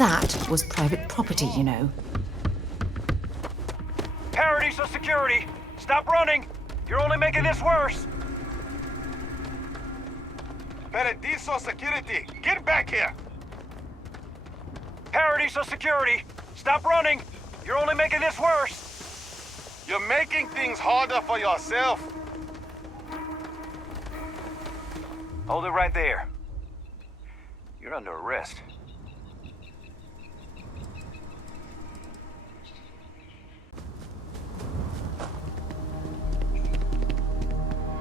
That was private property, you know. Paradiso security! Stop running! You're only making this worse! Paradiso security! Get back here! Paradiso security! Stop running! You're only making this worse! You're making things harder for yourself! Hold it right there. You're under arrest.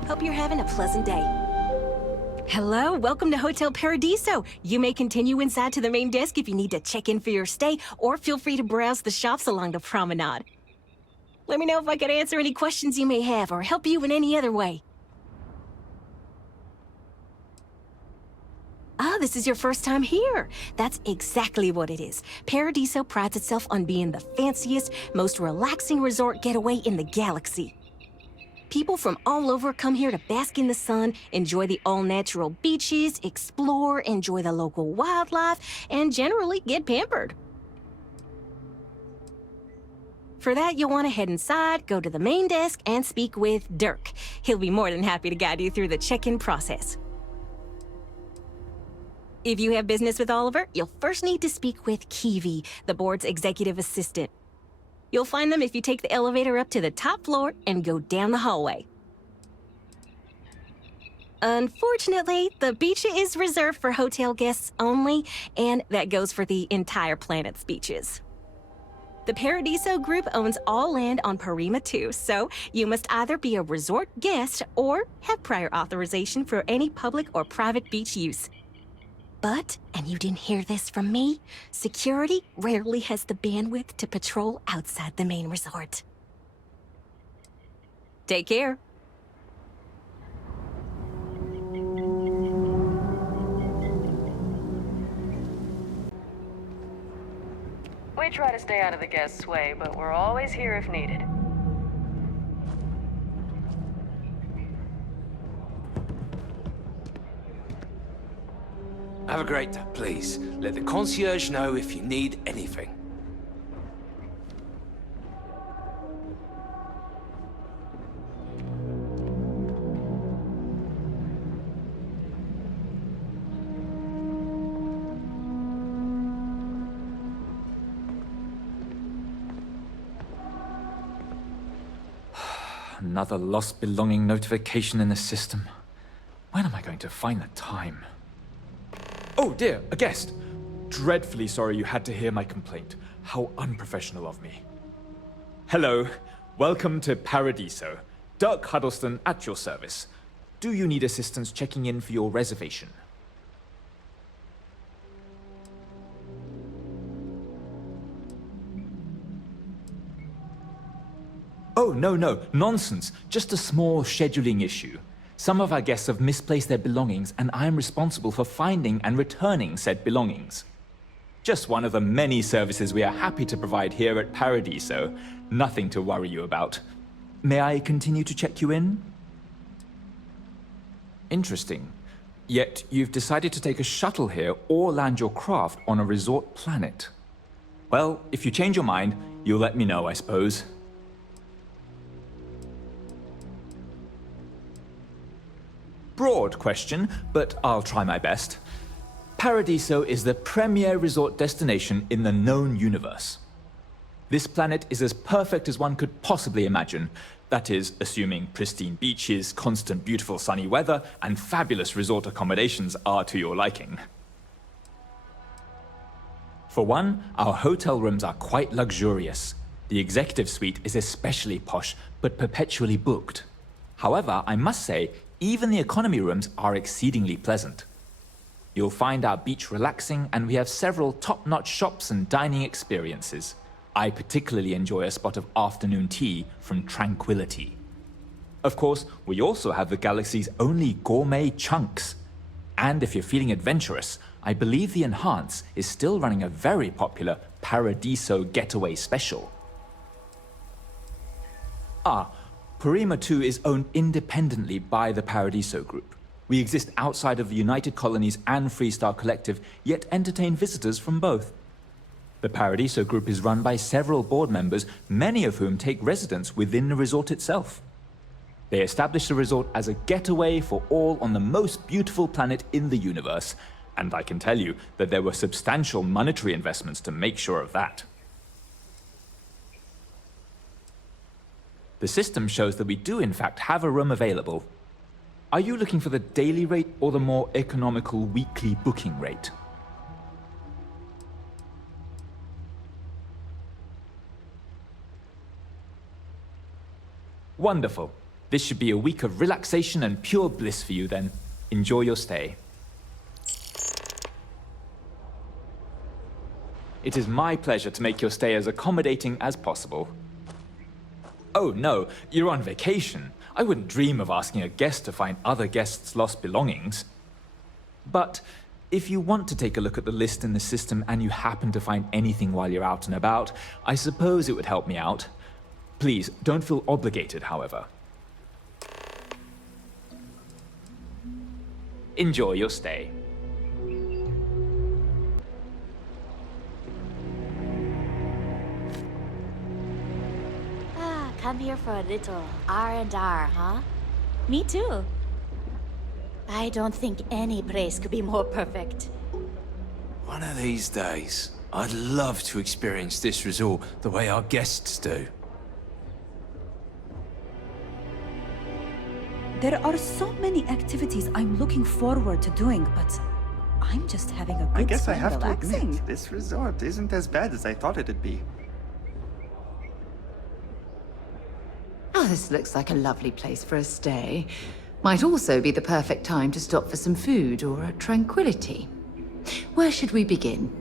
Hope you're having a pleasant day. Hello, welcome to Hotel Paradiso. You may continue inside to the main desk if you need to check in for your stay, or feel free to browse the shops along the promenade. Let me know if I could answer any questions you may have, or help you in any other way. Ah, this is your first time here. That's exactly what it is. Paradiso prides itself on being the fanciest, most relaxing resort getaway in the galaxy. People from all over come here to bask in the sun, enjoy the all-natural beaches, explore, enjoy the local wildlife, and generally get pampered. For that, you'll want to head inside, go to the main desk, and speak with Dirk. He'll be more than happy to guide you through the check-in process. If you have business with Oliver, you'll first need to speak with Kiwi, the board's executive assistant. You'll find them if you take the elevator up to the top floor and go down the hallway. Unfortunately, the beach is reserved for hotel guests only, and that goes for the entire planet's beaches. The Paradiso Group owns all land on Parima 2, so you must either be a resort guest or have prior authorization for any public or private beach use. But, and you didn't hear this from me, security rarely has the bandwidth to patrol outside the main resort. Take care. We try to stay out of the guests' way, but we're always here if needed. Have a great day. Please, let the concierge know if you need anything. Another lost belonging notification in the system. When am I going to find the time? Oh dear, a guest! Dreadfully sorry you had to hear my complaint. How unprofessional of me. Hello, welcome to Paradiso. Dirk Huddleston at your service. Do you need assistance checking in for your reservation? Oh, no, nonsense. Just a small scheduling issue. Some of our guests have misplaced their belongings, and I am responsible for finding and returning said belongings. Just one of the many services we are happy to provide here at Paradiso. Nothing to worry you about. May I continue to check you in? Interesting. Yet you've decided to take a shuttle here or land your craft on a resort planet. Well, if you change your mind, you'll let me know, I suppose. Broad question, but I'll try my best. Paradiso is the premier resort destination in the known universe. This planet is as perfect as one could possibly imagine. That is, assuming pristine beaches, constant beautiful sunny weather, and fabulous resort accommodations are to your liking. For one, our hotel rooms are quite luxurious. The executive suite is especially posh, but perpetually booked. However, I must say, even the economy rooms are exceedingly pleasant. You'll find our beach relaxing, and we have several top-notch shops and dining experiences. I particularly enjoy a spot of afternoon tea from Tranquility. Of course, we also have the galaxy's only gourmet chunks. And if you're feeling adventurous, I believe the Enhance is still running a very popular Paradiso Getaway Special. Parima 2 is owned independently by the Paradiso Group. We exist outside of the United Colonies and Freestar Collective, yet entertain visitors from both. The Paradiso Group is run by several board members, many of whom take residence within the resort itself. They established the resort as a getaway for all on the most beautiful planet in the universe, and I can tell you that there were substantial monetary investments to make sure of that. The system shows that we do in fact have a room available. Are you looking for the daily rate or the more economical weekly booking rate? Wonderful. This should be a week of relaxation and pure bliss for you then. Enjoy your stay. It is my pleasure to make your stay as accommodating as possible. Oh no, you're on vacation. I wouldn't dream of asking a guest to find other guests' lost belongings. But if you want to take a look at the list in the system and you happen to find anything while you're out and about, I suppose it would help me out. Please, don't feel obligated, however. Enjoy your stay. Come here for a little R&R, huh? Me too. I don't think any place could be more perfect. One of these days, I'd love to experience this resort the way our guests do. There are so many activities I'm looking forward to doing, but I'm just having a good I guess I time have relaxing. to admit, this resort isn't as bad as I thought it'd be. Oh, this looks like a lovely place for a stay. Might also be the perfect time to stop for some food or a tranquility. Where should we begin?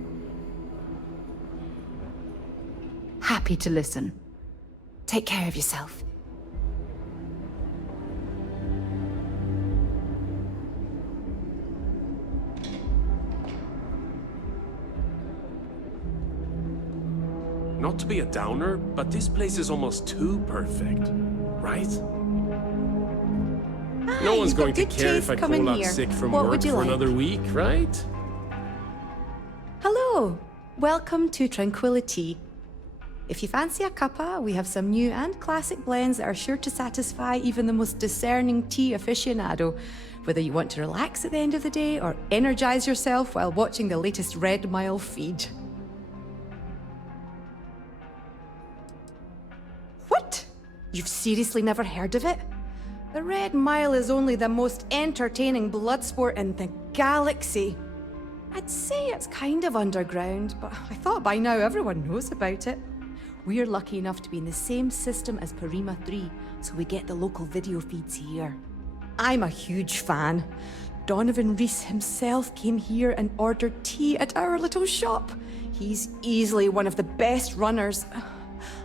Happy to listen. Take care of yourself. Not to be a downer, but this place is almost too perfect, right? No one's going to care if I call out sick from work for another week, right? Hello! Welcome to Tranquility. If you fancy a cuppa, we have some new and classic blends that are sure to satisfy even the most discerning tea aficionado, whether you want to relax at the end of the day or energize yourself while watching the latest Red Mile feed. What? You've seriously never heard of it? The Red Mile is only the most entertaining blood sport in the galaxy. I'd say it's kind of underground, but I thought by now everyone knows about it. We're lucky enough to be in the same system as Parima 3, so we get the local video feeds here. I'm a huge fan. Donovan Reese himself came here and ordered tea at our little shop. He's easily one of the best runners.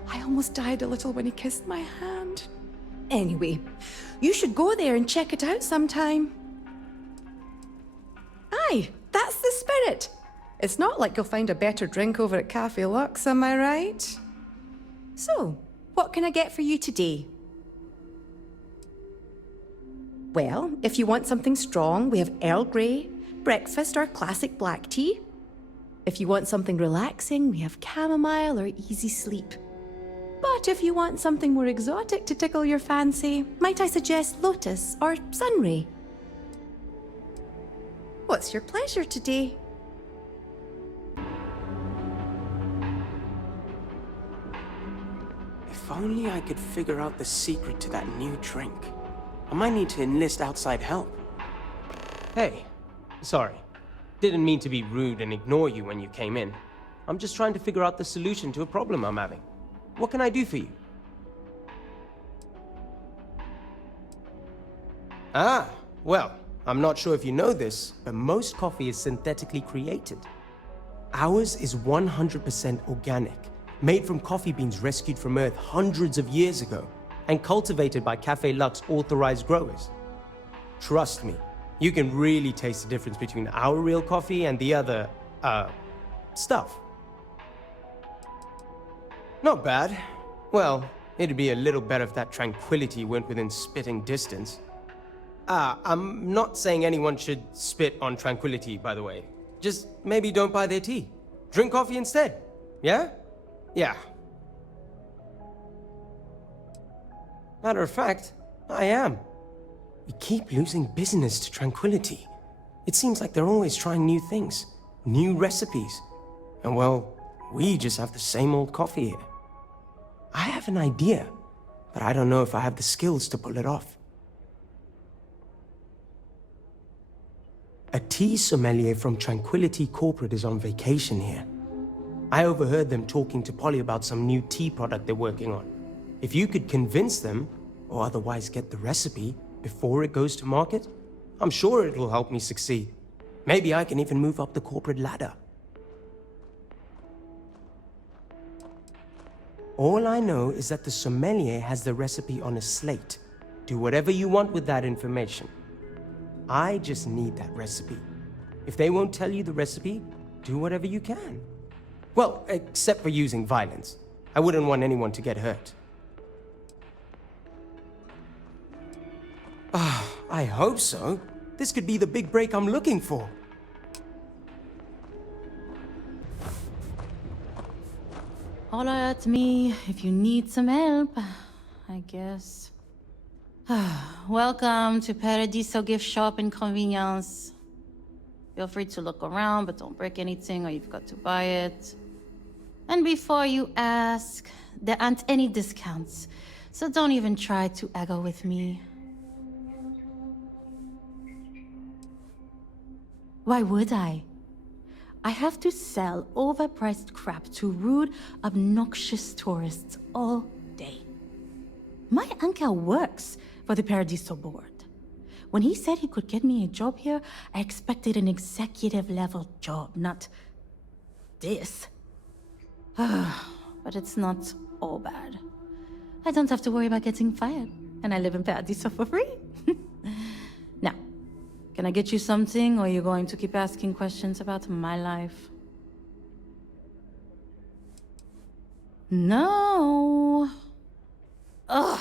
I almost died a little when he kissed my hand. Anyway, you should go there and check it out sometime. Aye, that's the spirit. It's not like you'll find a better drink over at Cafe Lux, am I right? So, what can I get for you today? Well, if you want something strong, we have Earl Grey, breakfast or classic black tea. If you want something relaxing, we have chamomile or easy sleep. But if you want something more exotic to tickle your fancy, might I suggest lotus or sunray? What's your pleasure today? If only I could figure out the secret to that new drink. I might need to enlist outside help. Hey, sorry. Didn't mean to be rude and ignore you when you came in. I'm just trying to figure out the solution to a problem I'm having. What can I do for you? Ah, well, I'm not sure if you know this, but most coffee is synthetically created. Ours is 100% organic, made from coffee beans rescued from Earth hundreds of years ago, and cultivated by Cafe Lux authorized growers. Trust me, you can really taste the difference between our real coffee and the other, stuff. Not bad. Well, it'd be a little better if that tranquility went within spitting distance. I'm not saying anyone should spit on tranquility, by the way. Just maybe don't buy their tea. Drink coffee instead. Yeah? Yeah. Matter of fact, I am. We keep losing business to Tranquility. It seems like they're always trying new things, new recipes. And well, we just have the same old coffee here. I have an idea, but I don't know if I have the skills to pull it off. A tea sommelier from Tranquility Corporate is on vacation here. I overheard them talking to Polly about some new tea product they're working on. If you could convince them, or otherwise get the recipe before it goes to market, I'm sure it'll help me succeed. Maybe I can even move up the corporate ladder. All I know is that the sommelier has the recipe on a slate. Do whatever you want with that information. I just need that recipe. If they won't tell you the recipe, do whatever you can. Well, except for using violence. I wouldn't want anyone to get hurt. I hope so. This could be the big break I'm looking for. Holler at me if you need some help, I guess. Welcome to Paradiso Gift Shop and Convenience. Feel free to look around, but don't break anything or you've got to buy it. And before you ask, there aren't any discounts, so don't even try to haggle with me. Why would I? I have to sell overpriced crap to rude, obnoxious tourists all day. My uncle works for the Paradiso board. When he said he could get me a job here, I expected an executive-level job, not this. But it's not all bad. I don't have to worry about getting fired, and I live in Paradiso for free. Now, can I get you something, or are you going to keep asking questions about my life? No. Ugh.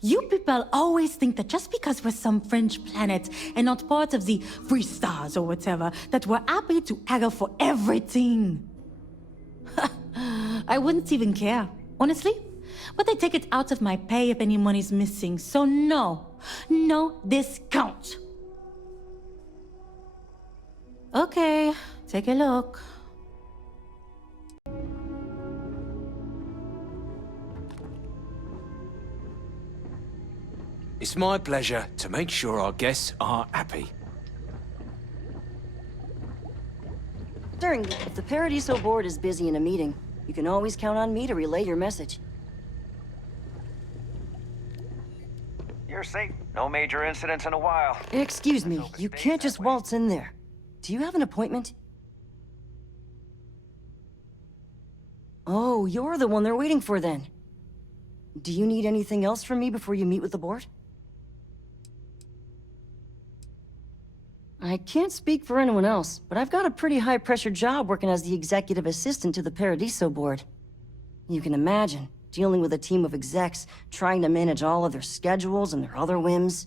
You people always think that just because we're some fringe planet and not part of the free stars or whatever, that we're happy to haggle for everything. I wouldn't even care, honestly. But they take it out of my pay if any money's missing, so no discount. Okay, take a look. It's my pleasure to make sure our guests are happy. During, if the Paradiso board is busy in a meeting, you can always count on me to relay your message. You're safe. No major incidents in a while. Excuse me, you can't just waltz in there. Do you have an appointment? Oh, you're the one they're waiting for then. Do you need anything else from me before you meet with the board? I can't speak for anyone else, but I've got a pretty high-pressure job working as the executive assistant to the Paradiso board. You can imagine, dealing with a team of execs, trying to manage all of their schedules and their other whims.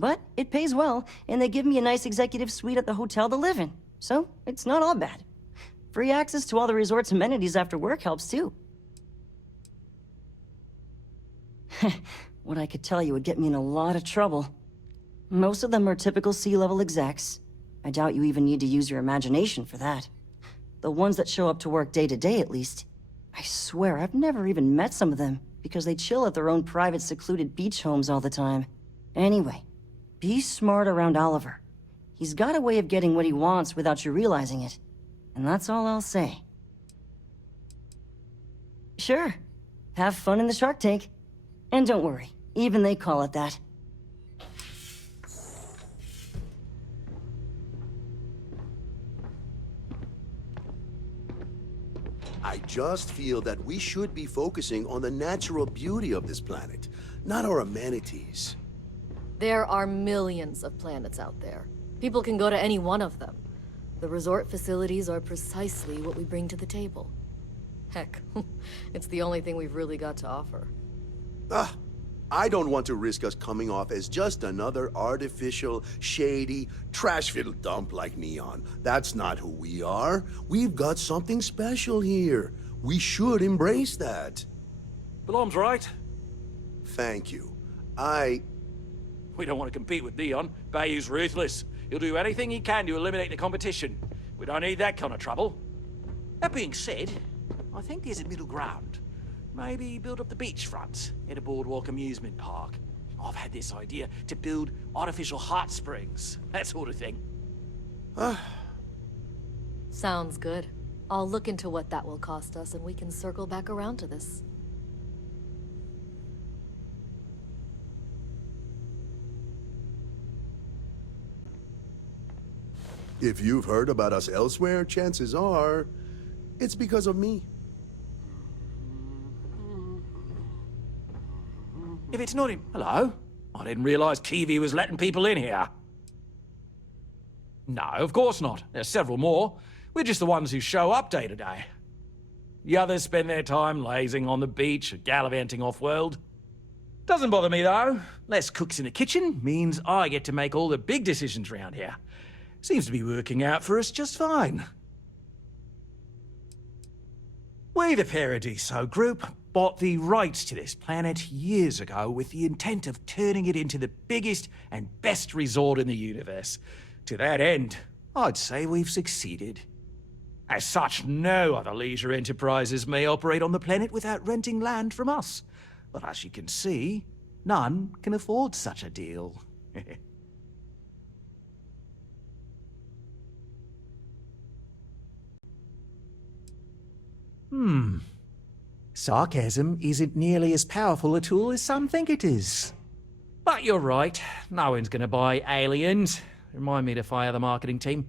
But it pays well, and they give me a nice executive suite at the hotel to live in, so it's not all bad. Free access to all the resort's amenities after work helps too. What I could tell you would get me in a lot of trouble. Most of them are typical C-level execs. I doubt you even need to use your imagination for that. The ones that show up to work day to day, at least. I swear, I've never even met some of them, because they chill at their own private, secluded beach homes all the time. Anyway, be smart around Oliver. He's got a way of getting what he wants without you realizing it. And that's all I'll say. Sure. Have fun in the shark tank. And don't worry, even they call it that. I just feel that we should be focusing on the natural beauty of this planet, not our amenities. There are millions of planets out there. People can go to any one of them. The resort facilities are precisely what we bring to the table. Heck, it's the only thing we've really got to offer. I don't want to risk us coming off as just another artificial, shady, trash-filled dump like Neon. That's not who we are. We've got something special here. We should embrace that. Balom's right. Thank you. We don't want to compete with Neon. Bayou's ruthless. He'll do anything he can to eliminate the competition. We don't need that kind of trouble. That being said, I think there's a middle ground. Maybe build up the beachfront at a boardwalk amusement park. I've had this idea to build artificial hot springs, that sort of thing. Sounds good. I'll look into what that will cost us and we can circle back around to this. If you've heard about us elsewhere, chances are it's because of me. If it's not him... Hello? I didn't realize Kiwi was letting people in here. No, of course not. There's several more. We're just the ones who show up day to day. The others spend their time lazing on the beach or gallivanting off-world. Doesn't bother me, though. Less cooks in the kitchen means I get to make all the big decisions around here. Seems to be working out for us just fine. We, the Paradiso Group, bought the rights to this planet years ago with the intent of turning it into the biggest and best resort in the universe. To that end, I'd say we've succeeded. As such, no other leisure enterprises may operate on the planet without renting land from us. But as you can see, none can afford such a deal. Sarcasm isn't nearly as powerful a tool as some think it is. But you're right, no one's gonna buy aliens. Remind me to fire the marketing team.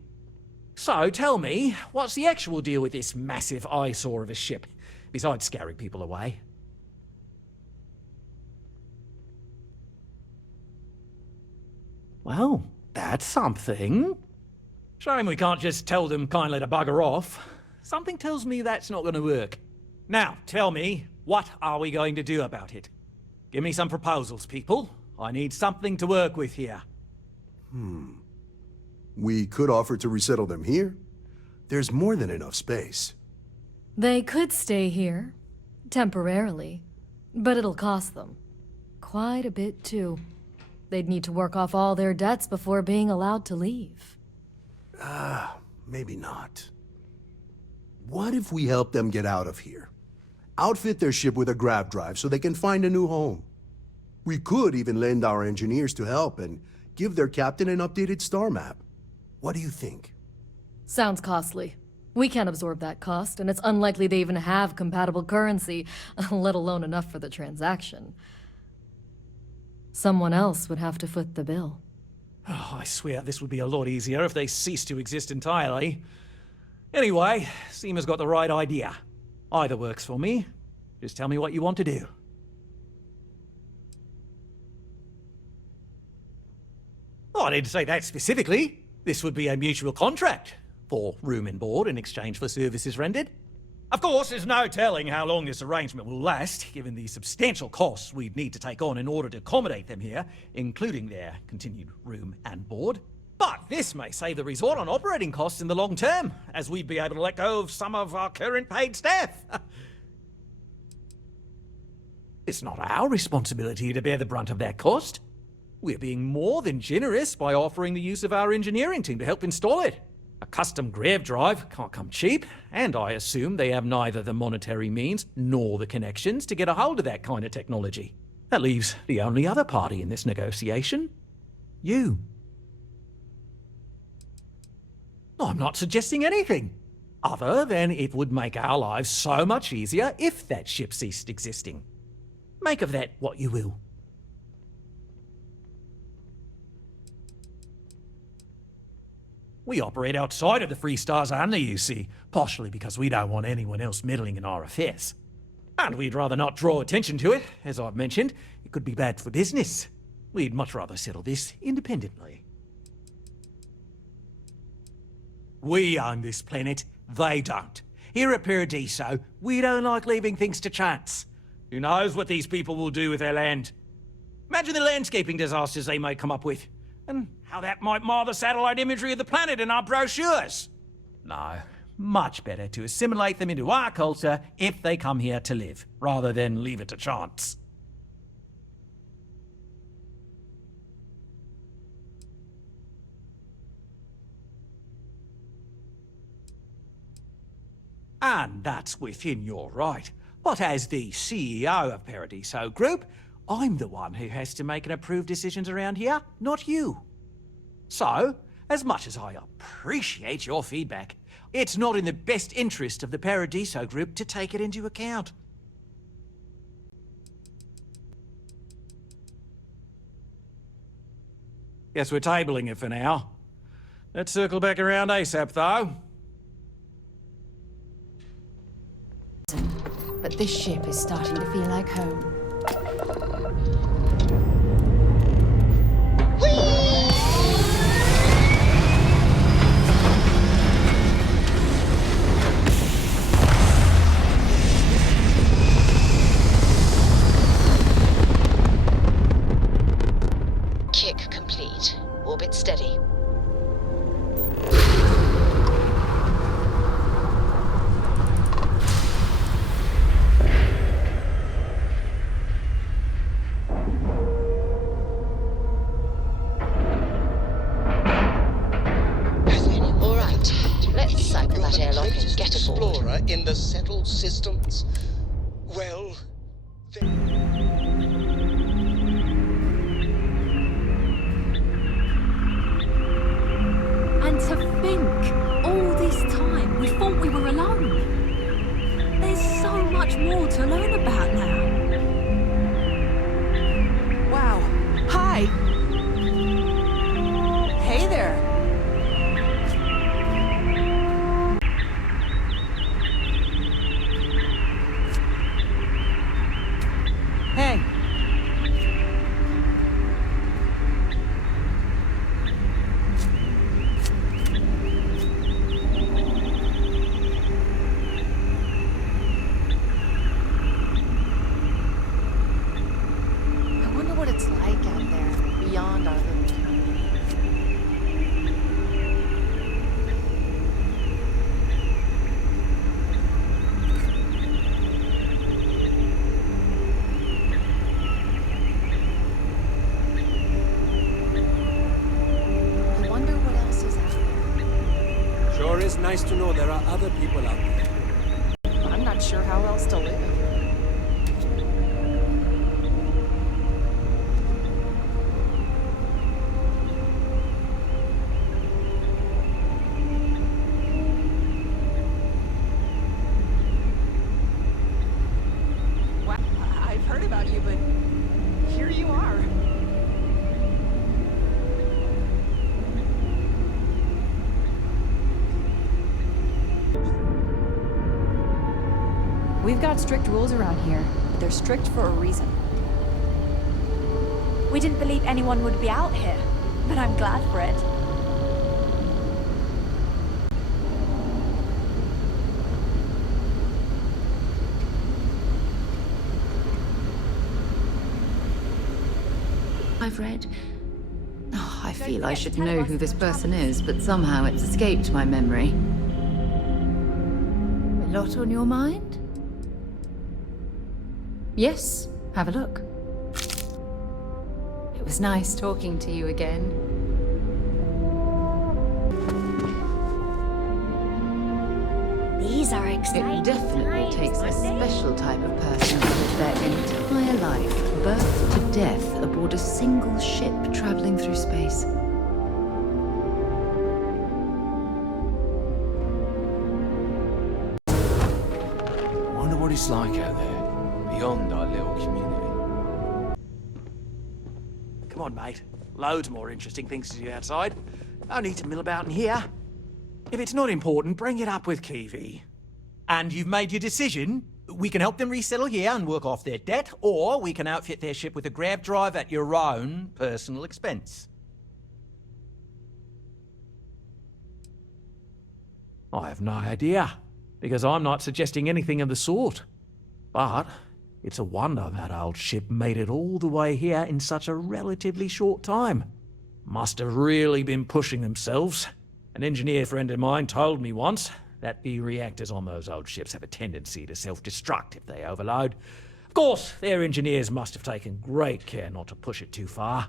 So, tell me, what's the actual deal with this massive eyesore of a ship, besides scaring people away? Well, that's something. Shame we can't just tell them kindly to bugger off. Something tells me that's not going to work. Now, tell me, what are we going to do about it? Give me some proposals, people. I need something to work with here. We could offer to resettle them here. There's more than enough space. They could stay here, temporarily, but it'll cost them. Quite a bit, too. They'd need to work off all their debts before being allowed to leave. Maybe not. What if we help them get out of here? Outfit their ship with a grav drive so they can find a new home. We could even lend our engineers to help and give their captain an updated star map. What do you think? Sounds costly. We can't absorb that cost, and it's unlikely they even have compatible currency, let alone enough for the transaction. Someone else would have to foot the bill. Oh, I swear this would be a lot easier if they ceased to exist entirely. Anyway, Seema's got the right idea. Either works for me. Just tell me what you want to do. Oh, I didn't say that specifically. This would be a mutual contract for room and board in exchange for services rendered. Of course, there's no telling how long this arrangement will last, given the substantial costs we'd need to take on in order to accommodate them here, including their continued room and board. But this may save the resort on operating costs in the long term, as we'd be able to let go of some of our current paid staff. It's not our responsibility to bear the brunt of that cost. We're being more than generous by offering the use of our engineering team to help install it. A custom grav drive can't come cheap, and I assume they have neither the monetary means nor the connections to get a hold of that kind of technology. That leaves the only other party in this negotiation. You. I'm not suggesting anything, other than it would make our lives so much easier if that ship ceased existing. Make of that what you will. We operate outside of the Free Stars only, you see, partially because we don't want anyone else meddling in our affairs. And we'd rather not draw attention to it, as I've mentioned. It could be bad for business. We'd much rather settle this independently. We own this planet, they don't. Here at Paradiso, we don't like leaving things to chance. Who knows what these people will do with their land? Imagine the landscaping disasters they may come up with, and how that might mar the satellite imagery of the planet in our brochures. No, much better to assimilate them into our culture if they come here to live, rather than leave it to chance. And that's within your right. But as the CEO of Paradiso Group, I'm the one who has to make and approve decisions around here, not you. So, as much as I appreciate your feedback, it's not in the best interest of the Paradiso Group to take it into account. Guess we're tabling it for now. Let's circle back around ASAP, though. But this ship is starting to feel like home. Kick complete. Orbit steady. Explorer in the settled systems. Well, And to think, all this time, we thought we were alone. There's so much more to learn about now. Wow. Hi. Hey there. Hey. I wonder what it's like out there, beyond our little community. I wonder what else is out there. Sure is nice to know there are other people out there. I'm not sure how else to live. Wow. I've heard about you, but here you are. We've got strict rules around here, but they're strict for a reason. We didn't believe anyone would be out here, but I'm glad for it. I've read. Oh, I feel I should know who this person is, but somehow it's escaped my memory. A lot on your mind? Yes, have a look. It was nice talking to you again. These are exciting. It definitely takes a special type of person to live their entire life, birth to death, aboard a single ship traveling through space. Wonder what it's like out there, beyond our little community. Come on, mate. Loads more interesting things to do outside. No need to mill about in here. If it's not important, bring it up with Kiwi. And you've made your decision. We can help them resettle here and work off their debt, or we can outfit their ship with a grav drive at your own personal expense. I have no idea, because I'm not suggesting anything of the sort. But it's a wonder that old ship made it all the way here in such a relatively short time. Must have really been pushing themselves. An engineer friend of mine told me once, that the reactors on those old ships have a tendency to self-destruct if they overload. Of course, their engineers must have taken great care not to push it too far.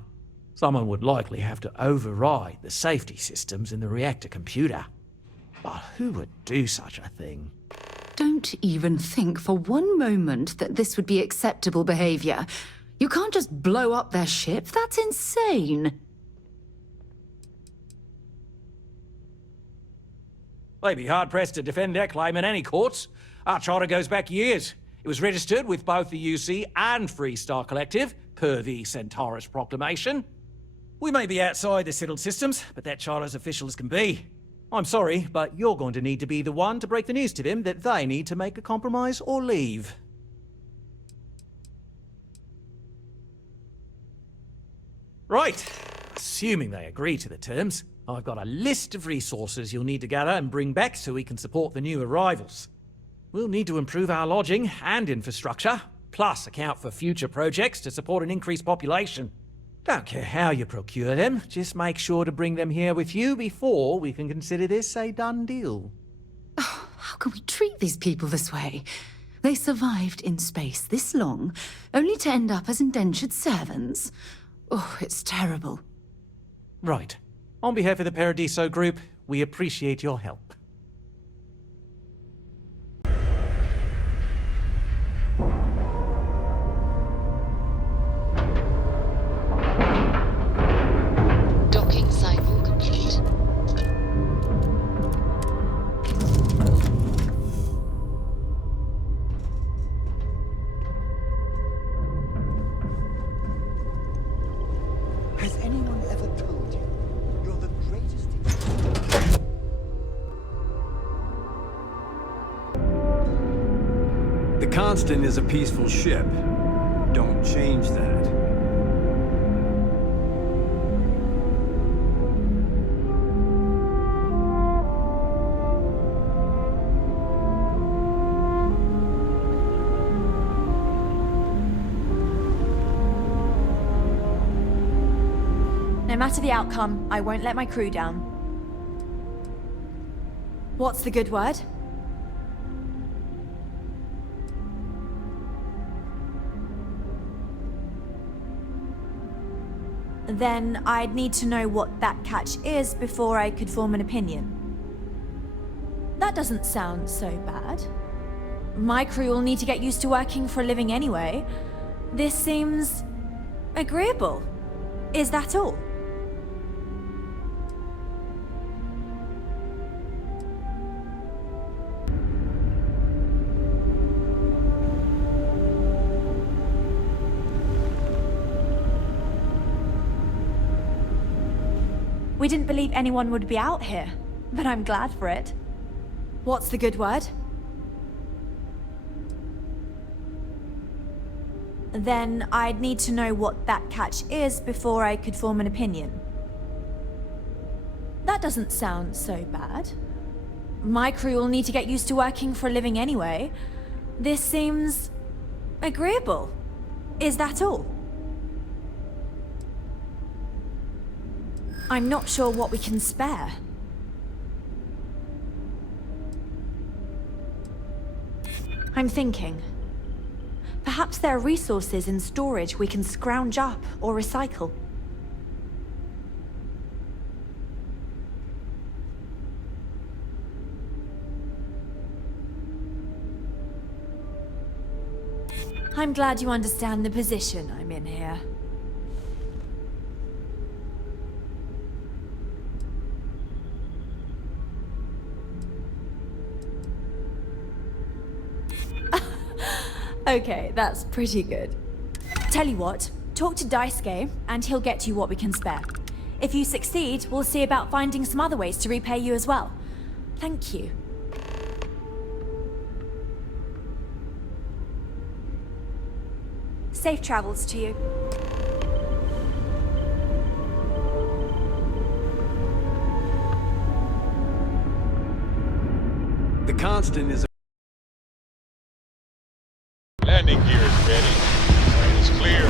Someone would likely have to override the safety systems in the reactor computer. But who would do such a thing? Don't even think for one moment that this would be acceptable behavior. You can't just blow up their ship. That's insane. They'd be hard-pressed to defend their claim in any courts. Our charter goes back years. It was registered with both the UC and Freestar Collective, per the Centaurus Proclamation. We may be outside the settled systems, but that charter's official as can be. I'm sorry, but you're going to need to be the one to break the news to them that they need to make a compromise or leave. Right. Assuming they agree to the terms, I've got a list of resources you'll need to gather and bring back so we can support the new arrivals. We'll need to improve our lodging and infrastructure, plus account for future projects to support an increased population. Don't care how you procure them, just make sure to bring them here with you before we can consider this a done deal. Oh, how can we treat these people this way? They survived in space this long, only to end up as indentured servants. Oh, it's terrible. Right. On behalf of the Paradiso Group, we appreciate your help. Docking cycle complete. Has anyone ever told you you're the greatest? The Constant is a peaceful ship. Don't change that. No matter the outcome, I won't let my crew down. What's the good word? Then I'd need to know what that catch is before I could form an opinion. That doesn't sound so bad. My crew will need to get used to working for a living anyway. This seems agreeable. Is that all? We didn't believe anyone would be out here, but I'm glad for it. What's the good word? Then I'd need to know what that catch is before I could form an opinion. That doesn't sound so bad. My crew will need to get used to working for a living anyway. This seems agreeable. Is that all? I'm not sure what we can spare. I'm thinking. Perhaps there are resources in storage we can scrounge up or recycle. I'm glad you understand the position I'm in here. Okay, that's pretty good. Tell you what, talk to Daisuke, and he'll get you what we can spare. If you succeed, we'll see about finding some other ways to repay you as well. Thank you. Safe travels to you. The Constant is a... Landing gear is ready. Train is clear.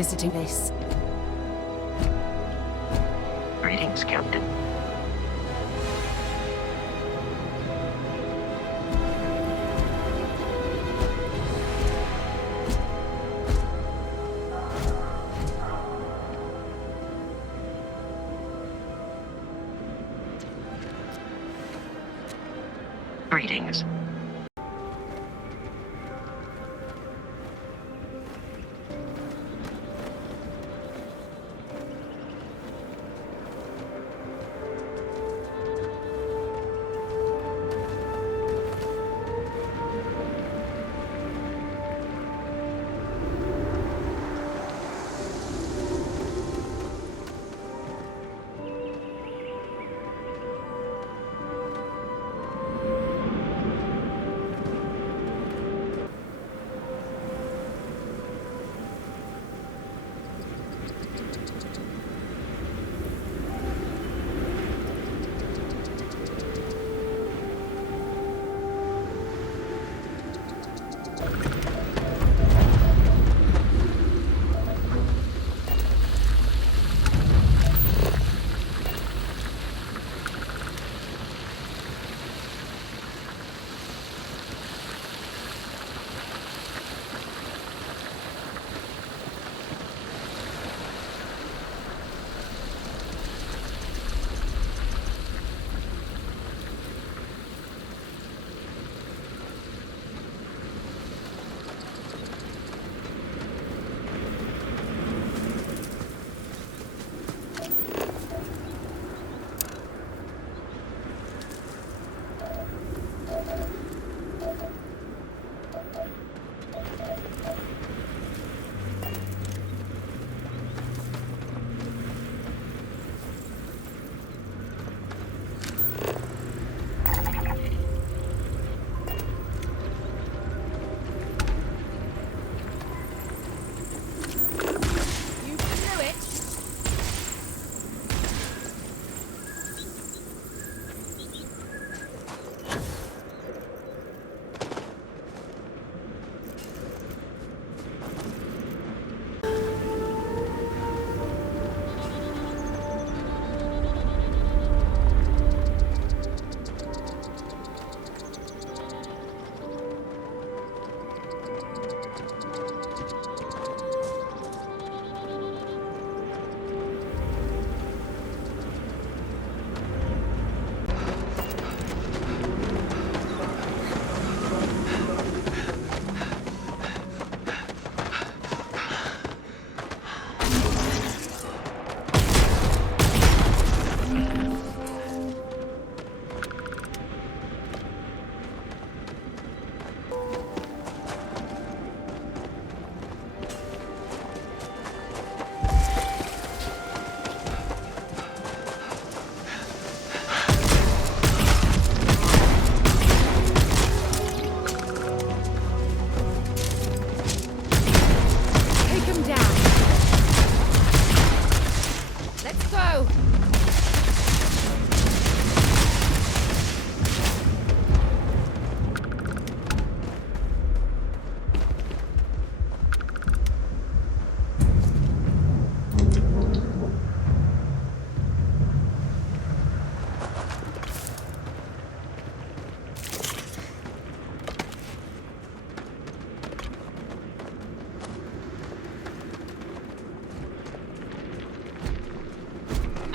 visiting this. Greetings, Captain. Greetings.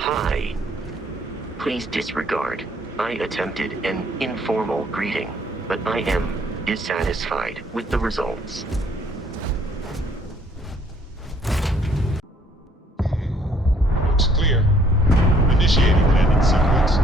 Hi. Please disregard. I attempted an informal greeting, but I am dissatisfied with the results. Looks clear. Initiating landing sequence.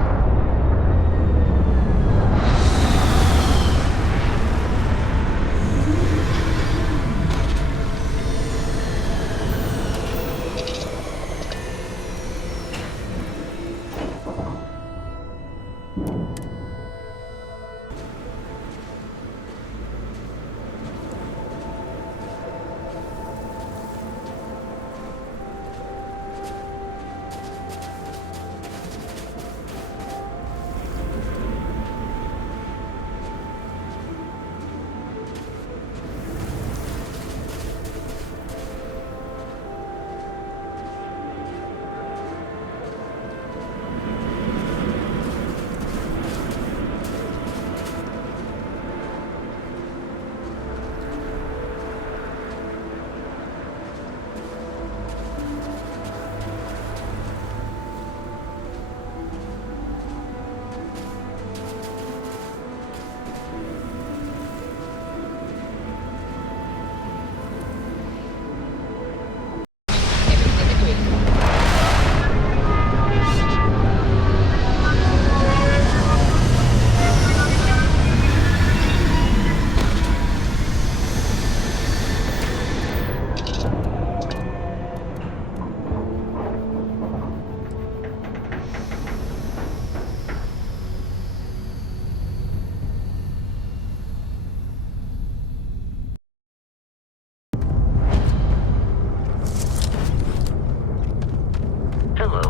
Hello.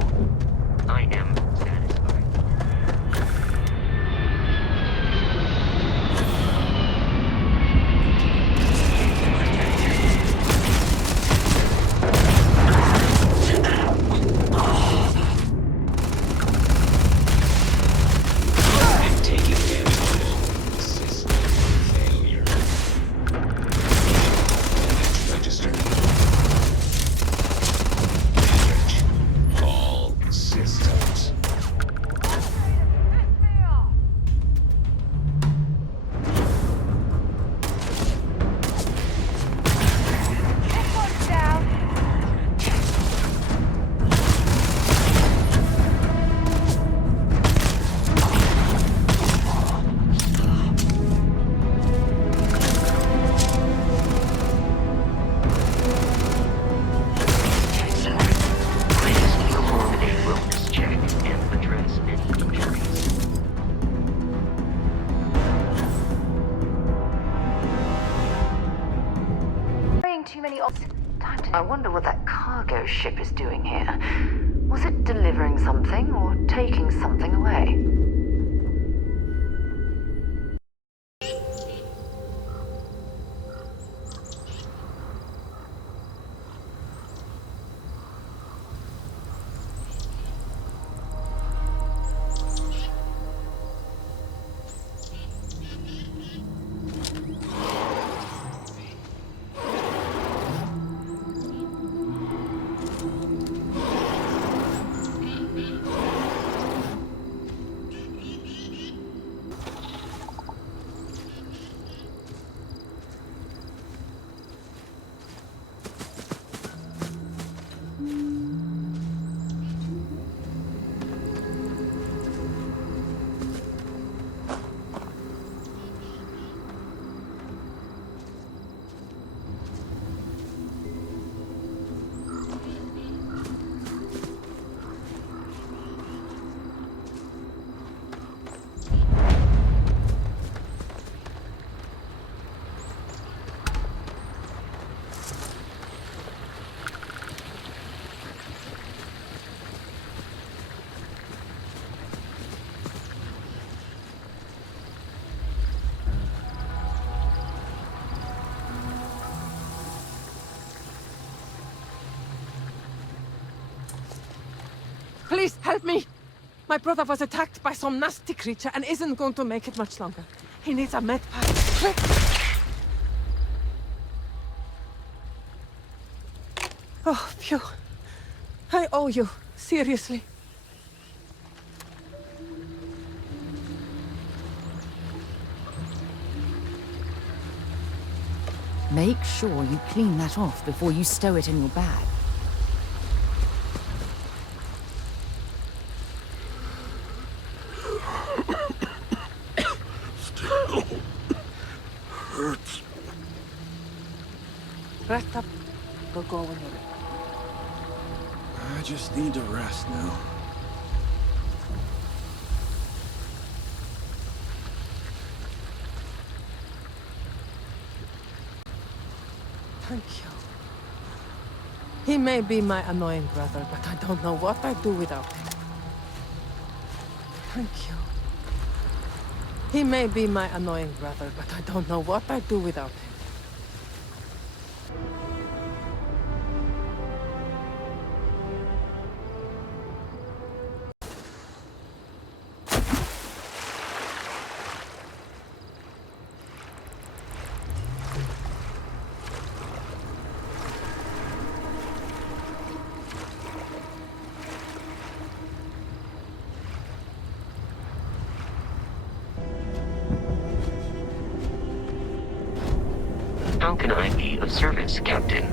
I am satisfied. Taking damage. System failure. Damage registered. Damage. All systems. Perform a wellness check and address any injuries. Carrying too many I wonder what that cargo ship is doing here. Was it delivering something or taking something away? Please help me! My brother was attacked by some nasty creature and isn't going to make it much longer. He needs a med pack. Quick! Oh, phew. I owe you. Seriously. Make sure you clean that off before you stow it in your bag. Still hurts. Rest up. We'll go when you're ready. I just need to rest now. Thank you. He may be my annoying brother, but I don't know what I'd do without him. Thank you. He may be my annoying brother, but I don't know what I'd do without him. How can I be of service, Captain?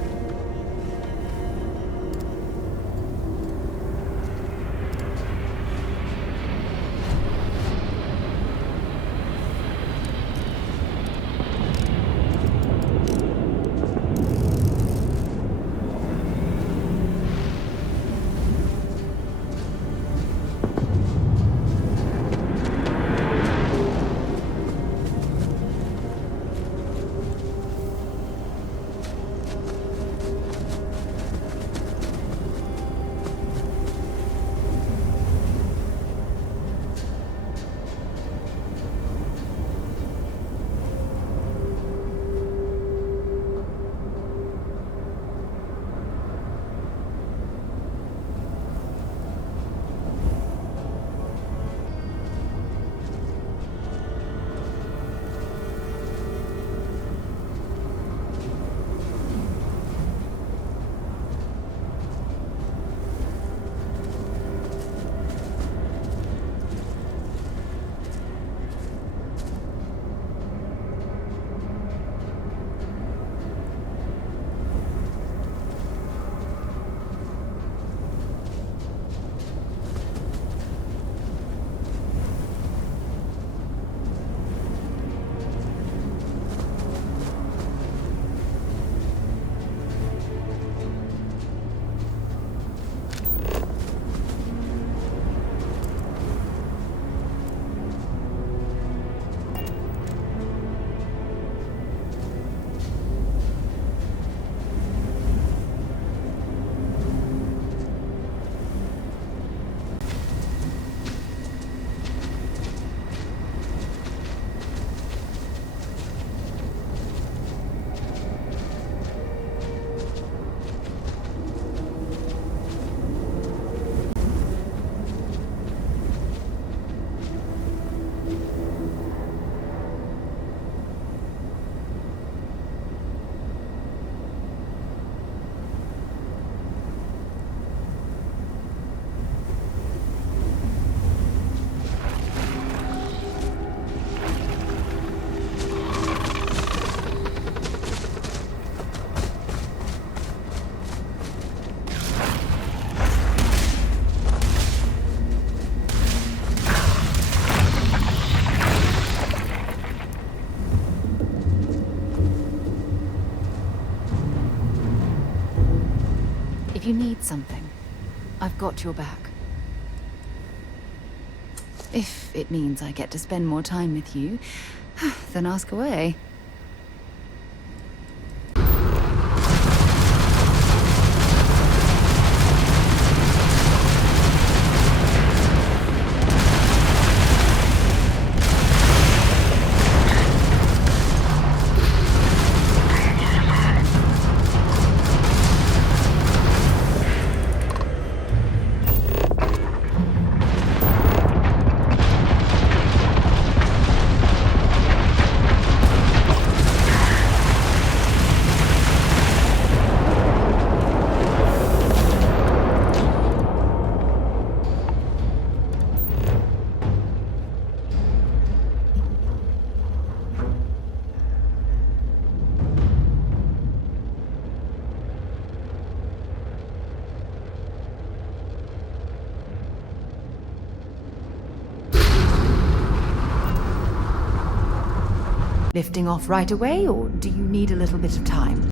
you need something, I've got your back. If it means I get to spend more time with you, then ask away. Lifting off right away, or do you need a little bit of time?